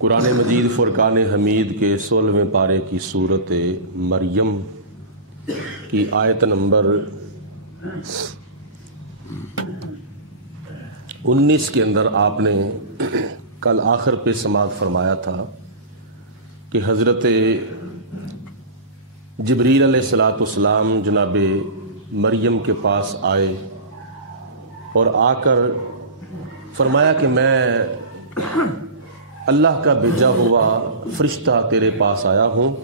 قرآن مجید فرقان حمید کے 16ویں پارے کی صورت مریم کی آیت نمبر 19 کے اندر آپ نے کل آخر پہ سماعت فرمایا تھا کہ حضرت جبریل علیہ السلام جناب مریم کے پاس آئے اور آ کر فرمایا کہ میں اللہ کا بھیجا ہوا فرشتہ تیرے پاس آیا ہوں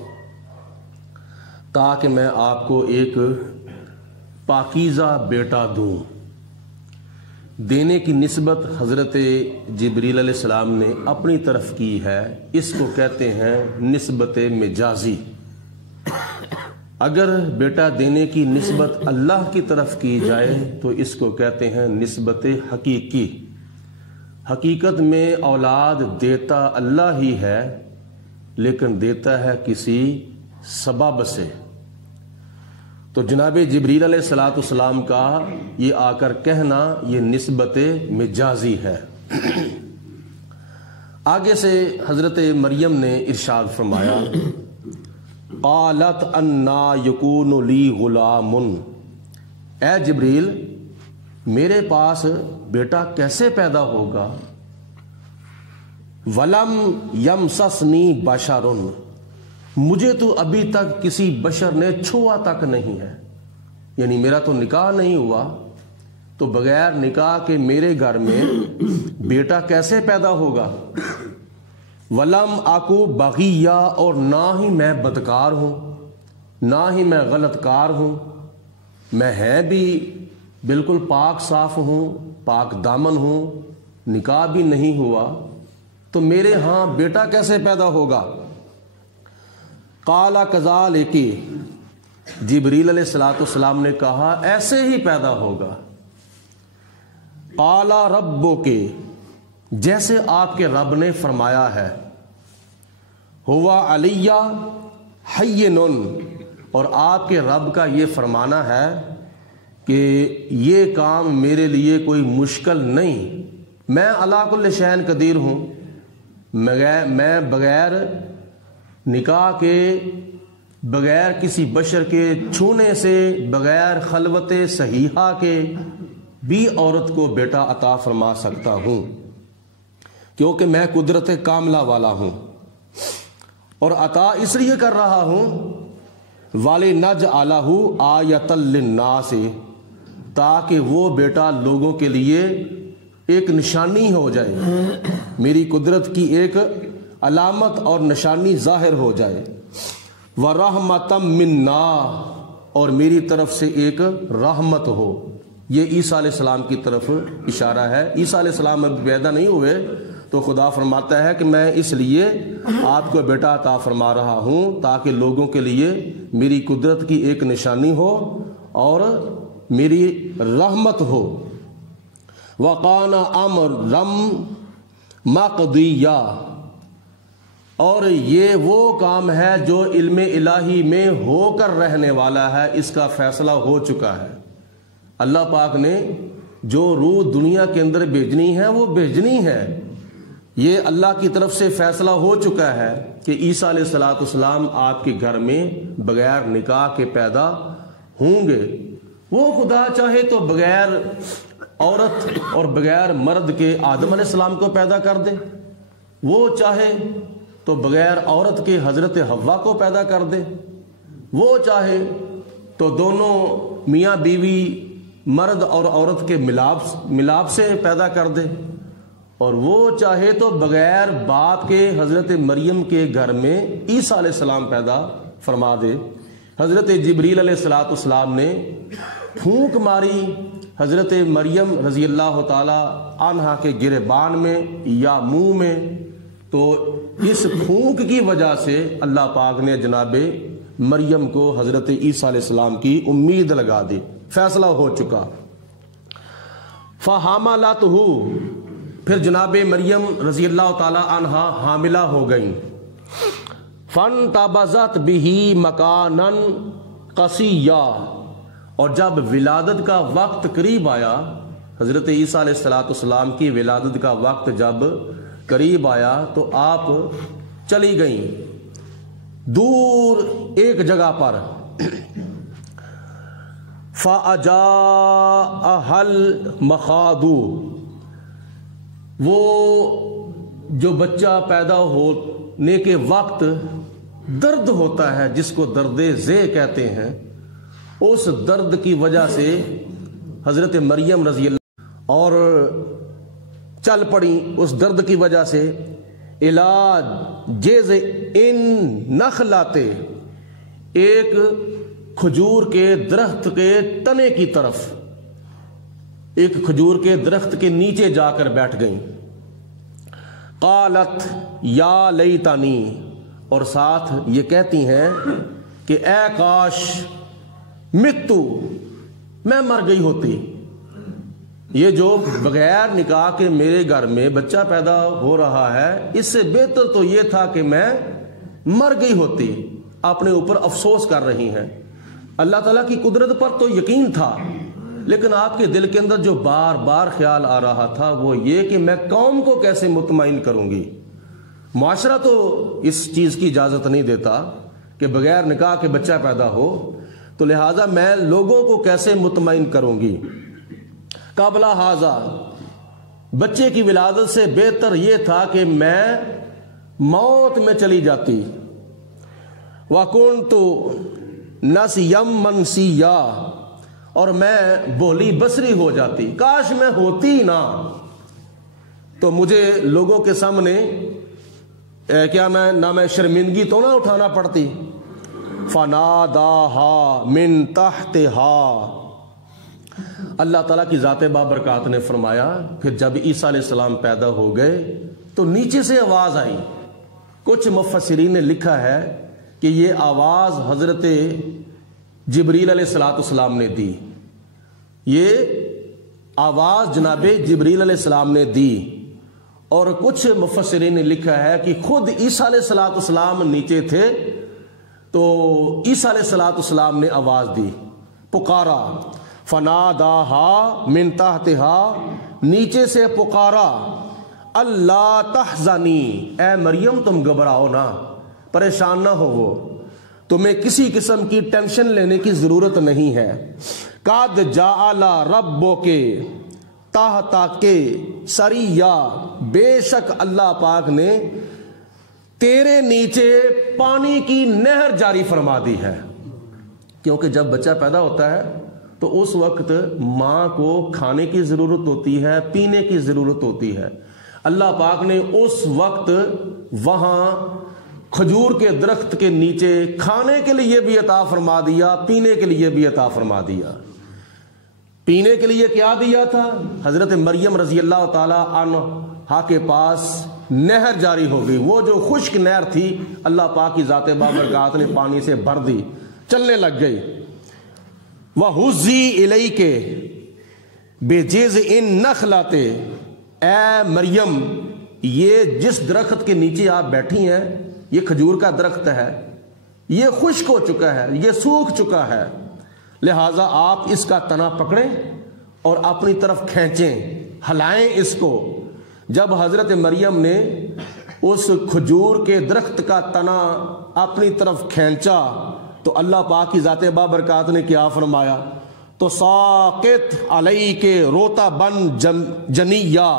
تاکہ میں آپ کو ایک پاکیزہ بیٹا دوں۔ دینے کی نسبت حضرت جبریل علیہ السلام نے اپنی طرف کی ہے، اس کو کہتے ہیں نسبت مجازی۔ اگر بیٹا دینے کی نسبت اللہ کی طرف کی جائے تو اس کو کہتے ہیں نسبت حقیقی۔ حقیقت میں اولاد دیتا اللہ ہی ہے، لیکن دیتا ہے کسی سبب سے۔ تو جناب جبریل علیہ السلام کا یہ آ کر کہنا یہ نسبت مجازی ہے۔ آگے سے حضرت مریم نے ارشاد فرمایا، قالت انا یکون لی غلام، اے جبریل میرے پاس بیٹا کیسے پیدا ہوگا؟ ولم یمسسنی بشر، مجھے تو ابھی تک کسی بشر نے چھوا تک نہیں ہے، یعنی میرا تو نکاح نہیں ہوا، تو بغیر نکاح کے میرے گھر میں بیٹا کیسے پیدا ہوگا؟ ولم اکو بغیہ، اور نہ ہی میں بدکار ہوں، نہ ہی میں غلط کار ہوں، میں ہے بھی بالکل پاک صاف ہوں، پاک دامن ہوں، نکاح بھی نہیں ہوا، تو میرے ہاں بیٹا کیسے پیدا ہوگا؟ قال کذالک، جبریل علیہ السلام نے کہا ایسے ہی پیدا ہوگا۔ قال ربک، جیسے آپ کے رب نے فرمایا ہے، ہوا علی حین، اور آپ کے رب کا یہ فرمانا ہے کہ یہ کام میرے لیے کوئی مشکل نہیں، میں علی کل شیء قدیر ہوں، میں بغیر نکاح کے، بغیر کسی بشر کے چھونے سے، بغیر خلوت صحیحہ کے بھی عورت کو بیٹا عطا فرما سکتا ہوں، کیونکہ میں قدرت کاملہ والا ہوں، اور عطا اس لیے کر رہا ہوں وَلِنَجْعَلَهُ آیَةً لِلنَّاسِ، تاکہ وہ بیٹا لوگوں کے لیے ایک نشانی ہو جائے، میری قدرت کی ایک علامت اور نشانی ظاہر ہو جائے، وَرَحْمَةً مِنَّا، اور میری طرف سے ایک رحمت ہو۔ یہ عیسیٰ علیہ السلام کی طرف اشارہ ہے۔ عیسیٰ علیہ السلام اب پیدا نہیں ہوئے تو خدا فرماتا ہے کہ میں اس لیے آپ کو بیٹا عطا فرما رہا ہوں تاکہ لوگوں کے لیے میری قدرت کی ایک نشانی ہو اور میری رحمت ہو۔ وَقَانَ أَمْرًا مَقْضِيًّا، اور یہ وہ کام ہے جو علم الہی میں ہو کر رہنے والا ہے، اس کا فیصلہ ہو چکا ہے۔ اللہ پاک نے جو روح دنیا کے اندر بھیجنی ہے وہ بھیجنی ہے، یہ اللہ کی طرف سے فیصلہ ہو چکا ہے کہ عیسیٰ علیہ السلام آپ کے گھر میں بغیر نکاح کے پیدا ہوں گے۔ وہ خدا چاہے تو بغیر عورت اور بغیر مرد کے آدم علیہ السلام کو پیدا کر دے، وہ چاہے تو بغیر عورت کے حضرت حوا کو پیدا کر دے، وہ چاہے تو دونوں میاں بیوی مرد اور عورت کے ملاپ سے پیدا کر دے، اور وہ چاہے تو بغیر باپ کے حضرت مریم کے گھر میں عیسیٰ علیہ السلام پیدا فرما دے۔ حضرت جبریل علیہ السلام نے پھونک ماری حضرت مریم رضی اللہ تعالی عنہا کے گریبان میں یا منہ میں، تو اس پھونک کی وجہ سے اللہ پاک نے جناب مریم کو حضرت عیسیٰ علیہ السلام کی امید لگا دی، فیصلہ ہو چکا۔ فَحَمَلَتْهُ، پھر جناب مریم رضی اللہ تعالی عنہا حاملہ ہو گئیں۔ فَانْتَبَذَتْ بِهِ مَكَانًا قَصِيًّا، اور جب ولادت کا وقت قریب آیا، حضرت عیسیٰ علیہ السلام کی ولادت کا وقت جب قریب آیا تو آپ چلی گئیں دور ایک جگہ پر. فَأَجَاءَهَا الْمَخَاضُ، وہ جو بچہ پیدا ہونے کے وقت درد ہوتا ہے جس کو درد ذے کہتے ہیں، اس درد کی وجہ سے حضرت مریم رضی اللہ اور چل پڑی اس درد کی وجہ سے علاج جذع نخلات، ایک کھجور کے درخت کے تنے کی طرف، ایک کھجور کے درخت کے نیچے جا کر بیٹھ گئیں. قالت یا لیتنی، اور ساتھ یہ کہتی ہیں کہ اے کاش متو، میں مر گئی ہوتی. یہ جو بغیر نکاح کے میرے گھر میں بچہ پیدا ہو رہا ہے، اس سے بہتر تو یہ تھا کہ میں مر گئی ہوتی. اپنے اوپر افسوس کر رہی ہیں. اللہ تعالیٰ کی قدرت پر تو یقین تھا، لیکن آپ کے دل کے اندر جو بار بار خیال آ رہا تھا وہ یہ کہ میں قوم کو کیسے مطمئن کروں گی. معاشرہ تو اس چیز کی اجازت نہیں دیتا کہ بغیر نکاح کے بچہ پیدا ہو، تو لہٰذا میں لوگوں کو کیسے مطمئن کروں گی. قبل ھذا، بچے کی ولادت سے بہتر یہ تھا کہ میں موت میں چلی جاتی. وَكُنْتُ نَسْيًا مَنْسِيًّا، اور میں بولی بصری ہو جاتی. کاش میں ہوتی نہ تو مجھے لوگوں کے سامنے کیا میں شرمندگی تو نہ اٹھانا پڑتی. فَنَادَاهَا مِن تَحْتِهَا، اللہ تعالیٰ کی ذات بابرکات نے فرمایا پھر جب عیسیٰ علیہ السلام پیدا ہو گئے تو نیچے سے آواز آئی. کچھ مفسرین نے لکھا ہے کہ یہ آواز حضرت جبریل علیہ السلام نے دی. یہ آواز جناب جبریل علیہ السلام نے دی. اور کچھ مفسرین نے لکھا ہے کہ خود عیسیٰ علیہ السلام نیچے تھے تو عیسیٰ علیہ السلام نے آواز دی، پکارا. فناداہا من تحتہا، نیچے سے پکارا. اللہ تحزنی، اے مریم تم گھبراؤ نہ، پریشان نہ ہو، وہ تمہیں کسی قسم کی ٹینشن لینے کی ضرورت نہیں ہے. قد جعل ربک تحتک سریا، بے شک اللہ پاک نے تیرے نیچے پانی کی نہر جاری فرما دی ہے. کیونکہ جب بچہ پیدا ہوتا ہے تو اس وقت ماں کو کھانے کی ضرورت ہوتی ہے، پینے کی ضرورت ہوتی ہے. اللہ پاک نے اس وقت وہاں کھجور کے درخت کے نیچے کھانے کے لیے بھی عطا فرما دیا، پینے کے لیے بھی عطا فرما دیا. پینے کے لیے کیا دیا تھا؟ حضرت مریم رضی اللہ تعالی عنہا کے پاس نہر جاری ہو گئی. وہ جو خشک نہر تھی اللہ پاک کی ذات بابرکات نے پانی سے بھر دی، چلنے لگ گئی. وَهُزِّي إِلَيْكَ بِجِذْعِ النَّخْلَةِ، اے مریم یہ جس درخت کے نیچے آپ بیٹھی ہیں یہ کھجور کا درخت ہے، یہ خشک ہو چکا ہے، یہ سوکھ چکا ہے، لہٰذا آپ اس کا تنا پکڑیں اور اپنی طرف کھینچیں، ہلائیں اس کو. جب حضرت مریم نے اس کھجور کے درخت کا تنا اپنی طرف کھینچا تو اللہ پاک کی ذات بابرکات نے کیا فرمایا؟ تو ساقط علیک رطبا جنیا،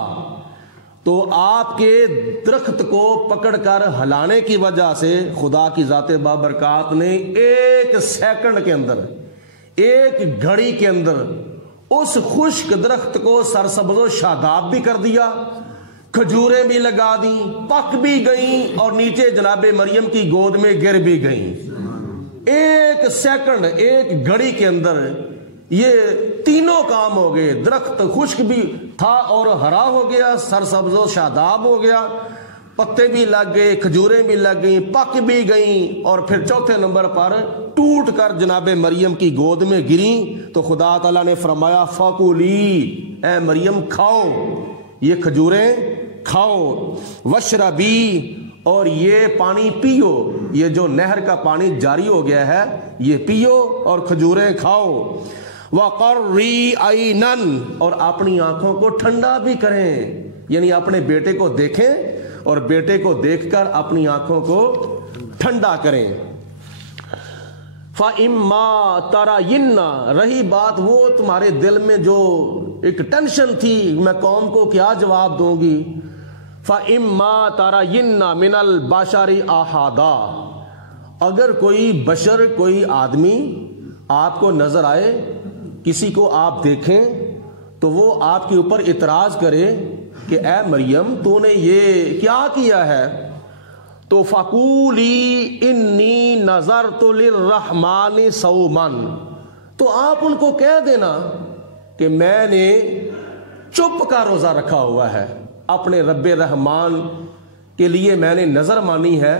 تو آپ کے درخت کو پکڑ کر ہلانے کی وجہ سے خدا کی ذات بابرکات نے ایک سیکنڈ کے اندر، ایک گھڑی کے اندر اس خشک درخت کو سرسبز و شاداب بھی کر دیا، کھجوریں بھی لگا دیں، پک بھی گئیں اور نیچے جناب مریم کی گود میں گر بھی گئیں. ایک سیکنڈ، ایک گھڑی کے اندر یہ تینوں کام ہو گئے. درخت خشک بھی تھا اور ہرا ہو گیا، سرسبز و شاداب ہو گیا، پتے بھی لگ گئے، کھجوریں بھی لگ گئیں، پک بھی گئیں، اور پھر چوتھے نمبر پر ٹوٹ کر جناب مریم کی گود میں گریں. تو خدا تعالیٰ نے فرمایا فَقُولِي، اے مریم کھاؤ، یہ کھجوریں کھاؤ، وَاشْرَبِي، اور یہ پانی پیو، یہ جو نہر کا پانی جاری ہو گیا ہے یہ پیو اور کھجوریں کھاؤ. وَقَرِّي عَيْنًا، اور اپنی آنکھوں کو ٹھنڈا بھی کریں، یعنی اپنے بیٹے کو دیکھیں اور بیٹے کو دیکھ کر اپنی آنکھوں کو ٹھنڈا کریں۔ فَإِمَّا تَرَيِنَّ، رہی بات وہ تمہارے دل میں جو ایک ٹینشن تھی میں قوم کو کیا جواب دوں گی، فَإِمَّا تَرَيِنَّ مِنَ الْبَشَرِ أَحَدًا، اگر کوئی بشر، کوئی آدمی آپ کو نظر آئے، کسی کو آپ دیکھیں تو وہ آپ کے اوپر اعتراض کرے کہ اے مریم تو نے یہ کیا کیا ہے، تو فَقُولِي إِنِّي نَذَرْتُ لِلرَّحْمَنِ صَوْمًا، تو آپ ان کو کہہ دینا کہ میں نے چپ کا روزہ رکھا ہوا ہے، اپنے رب رحمان کے لیے میں نے نظر مانی ہے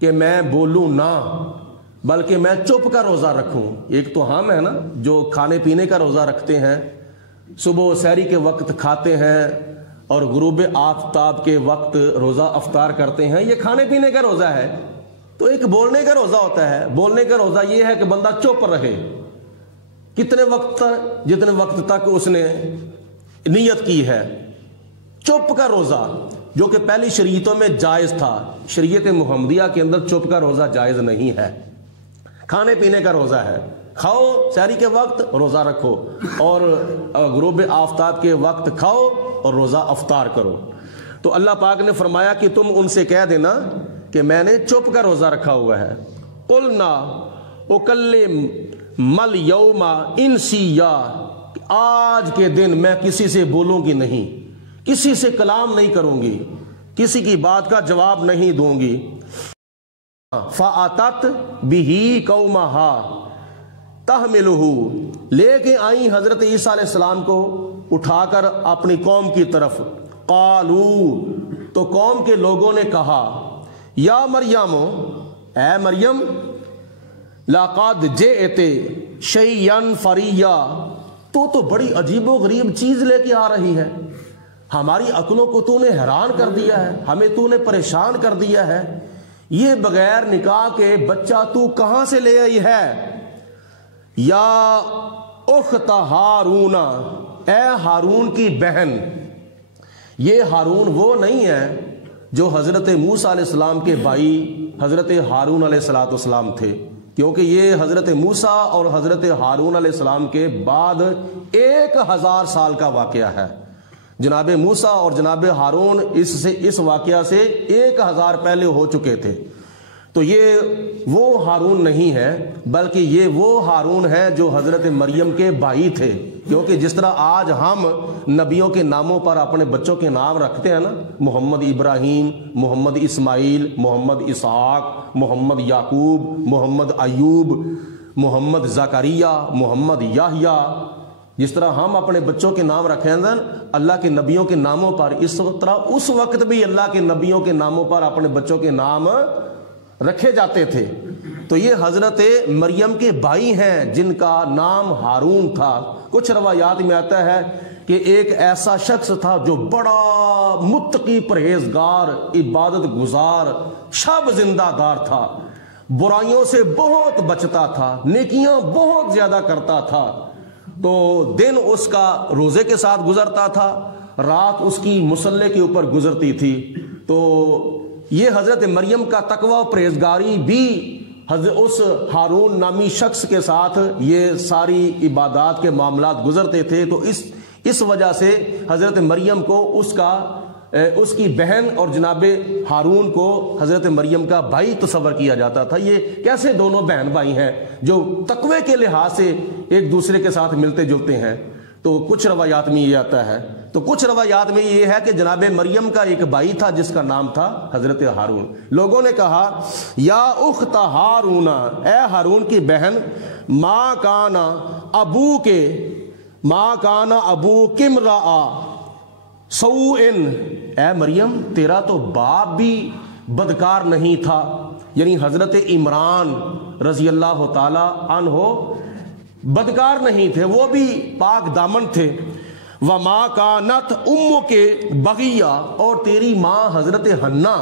کہ میں بولوں نہ بلکہ میں چپ کا روزہ رکھوں۔ ایک تو ہم ہے نا جو کھانے پینے کا روزہ رکھتے ہیں، صبح سحری کے وقت کھاتے ہیں اور غروب آفتاب کے وقت روزہ افطار کرتے ہیں، یہ کھانے پینے کا روزہ ہے۔ تو ایک بولنے کا روزہ ہوتا ہے، بولنے کا روزہ یہ ہے کہ بندہ چپ رہے کتنے وقت تک، جتنے وقت تک اس نے نیت کی ہے۔ چپ کا روزہ جو کہ پہلی شریعتوں میں جائز تھا، شریعت محمدیہ کے اندر چپ کا روزہ جائز نہیں ہے، کھانے پینے کا روزہ ہے، کھاؤ سحری کے وقت روزہ رکھو اور غروب آفتاب کے وقت کھاؤ اور روزہ افطار کرو۔ تو اللہ پاک نے فرمایا کہ تم ان سے کہہ دینا کہ میں نے چپ کا روزہ رکھا ہوا ہے۔ قُلْنَا أُكَلِّمَ الْيَوْمَ إِنْسِيًّا، آج کے دن میں کسی سے بولوں گی نہیں، کسی سے کلام نہیں کروں گی، کسی کی بات کا جواب نہیں دوں گی۔ فَأَتَتْ بِهِ قَوْمَهَا تَحْمِلُهُ، لے کے آئیں حضرت عیسیٰ علیہ السلام کو اٹھا کر اپنی قوم کی طرف۔ قالوا، تو قوم کے لوگوں نے کہا، یا مریم، اے مریم، لَقَدْ جِئْتِ شَيْئًا فَرِيًّا، تو بڑی عجیب و غریب چیز لے کے آ رہی ہے، ہماری عقلوں کو تو نے حیران کر دیا ہے، ہمیں تو نے پریشان کر دیا ہے، یہ بغیر نکاح کے بچہ تو کہاں سے لے آئی ہے؟ یا اخت ہارون، اے ہارون کی بہن۔ یہ ہارون وہ نہیں ہے جو حضرت موسیٰ علیہ السلام کے بھائی حضرت ہارون علیہ السلام تھے، کیونکہ یہ حضرت موسیٰ اور حضرت ہارون علیہ السلام کے بعد 1000 سال کا واقعہ ہے۔ جناب موسیٰ اور جناب ہارون اس واقعہ سے 1000 پہلے ہو چکے تھے۔ تو یہ وہ ہارون نہیں ہے بلکہ یہ وہ ہارون ہے جو حضرت مریم کے بھائی تھے، کیونکہ جس طرح آج ہم نبیوں کے ناموں پر اپنے بچوں کے نام رکھتے ہیں نا، محمد ابراہیم، محمد اسماعیل، محمد اسحاق، محمد یعقوب، محمد ایوب، محمد زکریا، محمد یحییٰ، جس طرح ہم اپنے بچوں کے نام رکھیں ہیں اللہ کے نبیوں کے ناموں پر، اس طرح اس وقت بھی اللہ کے نبیوں کے ناموں پر اپنے بچوں کے نام رکھے جاتے تھے۔ تو یہ حضرت مریم کے بھائی ہیں جن کا نام ہارون تھا۔ کچھ روایات میں آتا ہے کہ ایک ایسا شخص تھا جو بڑا متقی، پرہیزگار، عبادت گزار، شب زندہ دار تھا، برائیوں سے بہت بچتا تھا، نیکیاں بہت زیادہ کرتا تھا۔ تو دن اس کا روزے کے ساتھ گزرتا تھا، رات اس کی مصلے کے اوپر گزرتی تھی۔ تو یہ حضرت مریم کا تقوی و پرہیزگاری بھی اس ہارون نامی شخص کے ساتھ یہ ساری عبادات کے معاملات گزرتے تھے۔ تو اس وجہ سے حضرت مریم کو اس کی بہن اور جناب ہارون کو حضرت مریم کا بھائی تصور کیا جاتا تھا۔ یہ کیسے دونوں بہن بھائی ہیں جو تقوی کے لحاظ سے ایک دوسرے کے ساتھ ملتے جلتے ہیں؟ تو کچھ روایات میں یہ آتا ہے۔ تو کچھ روایات میں یہ ہے کہ جناب مریم کا ایک بھائی تھا جس کا نام تھا حضرت ہارون۔ لوگوں نے کہا، یا اخت ہارون، اے ہارون کی بہن، ما کانا ابو کم را سوءن، اے مریم تیرا تو باپ بھی بدکار نہیں تھا، یعنی حضرت عمران رضی اللہ تعالی عنہ بدکار نہیں تھے، وہ بھی پاک دامن تھے۔ وما کانت امک بغیہ، اور تیری ماں حضرت حنا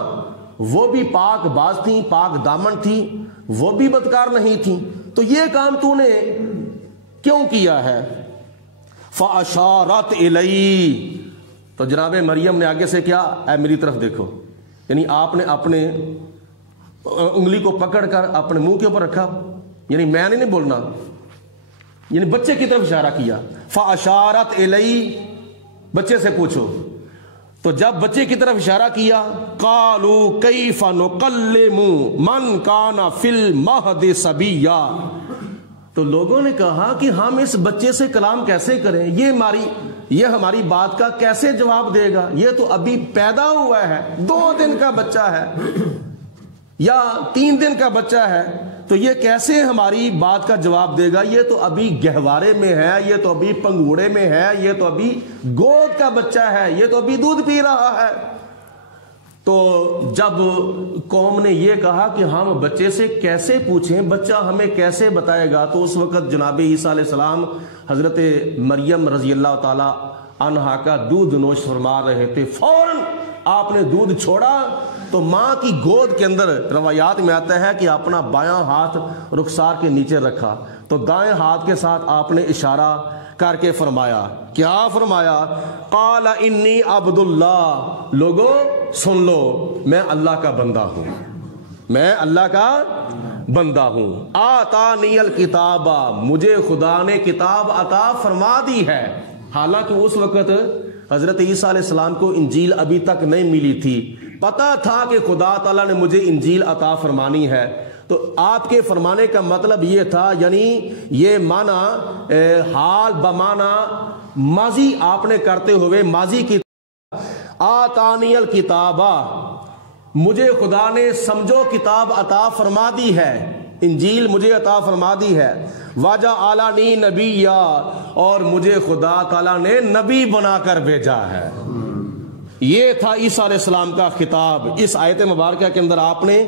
وہ بھی پاک باز تھیں، پاک دامن تھی، وہ بھی بدکار نہیں تھیں، تو یہ کام تو نے کیوں کیا ہے؟ فاشارت الی، تو جناب مریم نے آگے سے کیا، اے میری طرف دیکھو، یعنی آپ نے اپنے انگلی کو پکڑ کر اپنے منہ کے اوپر رکھا، یعنی میں نے نہیں بولنا، یعنی بچے کی طرف اشارہ کیا. فاشارت الی، بچے سے پوچھو. تو جب بچے کی طرف اشارہ کیا، قالوا کیف نکلم من کان فی المہد صبیا، تو لوگوں نے کہا کہ ہم اس بچے سے کلام کیسے کریں، یہ ہماری بات کا کیسے جواب دے گا، یہ تو ابھی پیدا ہوا ہے، 2 دن کا بچہ ہے یا 3 دن کا بچہ ہے، تو یہ کیسے ہماری بات کا جواب دے گا، یہ تو ابھی گہوارے میں ہے، یہ تو ابھی پنگوڑے میں ہے، یہ تو ابھی گود کا بچہ ہے، یہ تو ابھی دودھ پی رہا ہے. تو جب قوم نے یہ کہا کہ ہم بچے سے کیسے پوچھیں، بچہ ہمیں کیسے بتائے گا، تو اس وقت جناب عیسیٰ علیہ السلام حضرت مریم رضی اللہ تعالی عنہا کا دودھ نوش فرما رہے تھے. فوراً آپ نے دودھ چھوڑا تو ماں کی گود کے اندر روایات میں آتا ہے کہ اپنا بایاں ہاتھ رخسار کے نیچے رکھا، تو دائیں ہاتھ کے ساتھ آپ نے اشارہ کر کے فرمایا. کیا فرمایا؟ قال انی عبد اللہ، لوگو سن لو، میں اللہ کا بندہ ہوں، میں اللہ کا بندہ ہوں. آتانی الکتاب، مجھے خدا نے کتاب عطا فرما دی ہے. حالانکہ اس وقت حضرت عیسیٰ علیہ السلام کو انجیل ابھی تک نہیں ملی تھی، پتا تھا کہ خدا تعالیٰ نے مجھے انجیل عطا فرمانی ہے. تو آپ کے فرمانے کا مطلب یہ تھا، یعنی یہ معنی حال بمعنی ماضی آپ نے کرتے ہوئے ماضی کی، آتانی الکتابہ، مجھے خدا نے سمجھو کتاب عطا فرما دی ہے، انجیل مجھے عطا فرما دی ہے. وجعلنی نبیا، اور مجھے خدا تعالیٰ نے نبی بنا کر بھیجا ہے. یہ تھا عیسیٰ علیہ السلام کا خطاب. اس آیت مبارکہ کے اندر آپ نے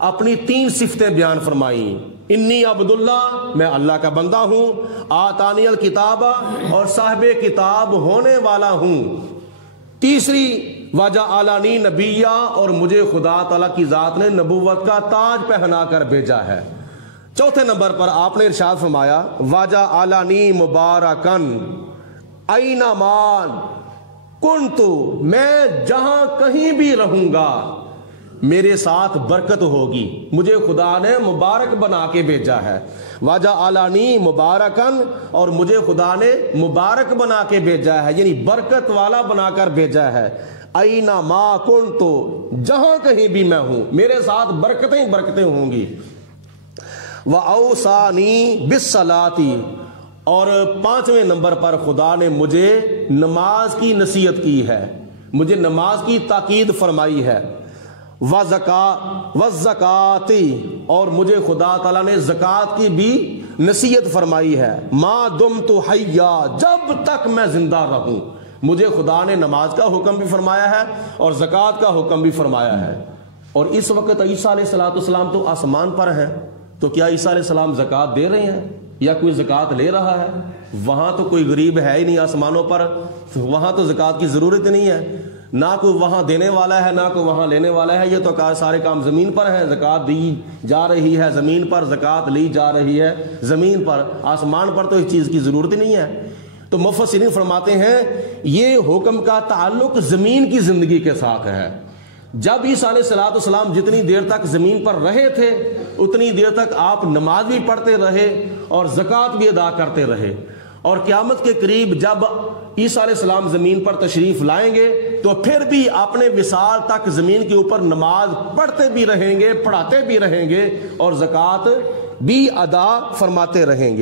اپنی 3 صفتیں بیان فرمائی. انی عبداللہ، میں اللہ کا بندہ ہوں، آتانی الکتاب، اور صاحب کتاب ہونے والا ہوں. تیسری، وجعلنی نبیا، اور مجھے خدا تعالیٰ کی ذات نے نبوت کا تاج پہنا کر بھیجا ہے. چوتھے نمبر پر آپ نے ارشاد فرمایا، وجعلنی مبارکن اینما کنت، میں جہاں کہیں بھی رہوں گا میرے ساتھ برکت ہوگی. مجھے خدا نے مبارک بنا کے بھیجا ہے. وجعلنی مبارکن، اور مجھے خدا نے مبارک بنا کے بھیجا ہے، یعنی برکت والا بنا کر بھیجا ہے. اینما کنت، جہاں کہیں بھی میں ہوں میرے ساتھ برکتیں برکتیں ہوں گی. وَأَوْصَانِي بِالصَّلَاةِ، اور 5ویں نمبر پر خدا نے مجھے نماز کی نصیحت کی ہے، مجھے نماز کی تاکید فرمائی ہے. وَالزَّكَاةِ، اور مجھے خدا تعالیٰ نے زکوٰۃ کی بھی نصیحت فرمائی ہے. مَا دُمْتُ حَيًّا، جب تک میں زندہ رہوں. مجھے خدا نے نماز کا حکم بھی فرمایا ہے اور زکوٰۃ کا حکم بھی فرمایا ہے. اور اس وقت عیسیٰ علیہ السلام تو آسمان پر ہیں، تو کیا عیسیٰ علیہ السلام زکوٰۃ دے رہے ہیں یا کوئی زکوٰۃ لے رہا ہے؟ وہاں تو کوئی غریب ہے ہی نہیں آسمانوں پر، وہاں تو زکوٰۃ کی ضرورت نہیں ہے، نہ کوئی وہاں دینے والا ہے نہ کوئی وہاں لینے والا ہے. یہ تو سارے کام زمین پر ہیں، زکوٰۃ دی جا رہی ہے زمین پر، زکوٰۃ لی جا رہی ہے زمین پر. آسمان پر تو اس چیز کی ضرورت ہی نہیں ہے. تو مفسرین فرماتے ہیں یہ حکم کا تعلق زمین کی زندگی کے ساتھ ہے. جب عیسیٰ علیہ السلام جتنی دیر تک زمین پر رہے تھے اتنی دیر تک آپ نماز بھی پڑھتے رہے اور زکوٰۃ بھی ادا کرتے رہے. اور قیامت کے قریب جب عیسیٰ علیہ السلام زمین پر تشریف لائیں گے تو پھر بھی اپنے وصال تک زمین کے اوپر نماز پڑھتے بھی رہیں گے، پڑھاتے بھی رہیں گے اور زکوٰۃ بھی ادا فرماتے رہیں گے.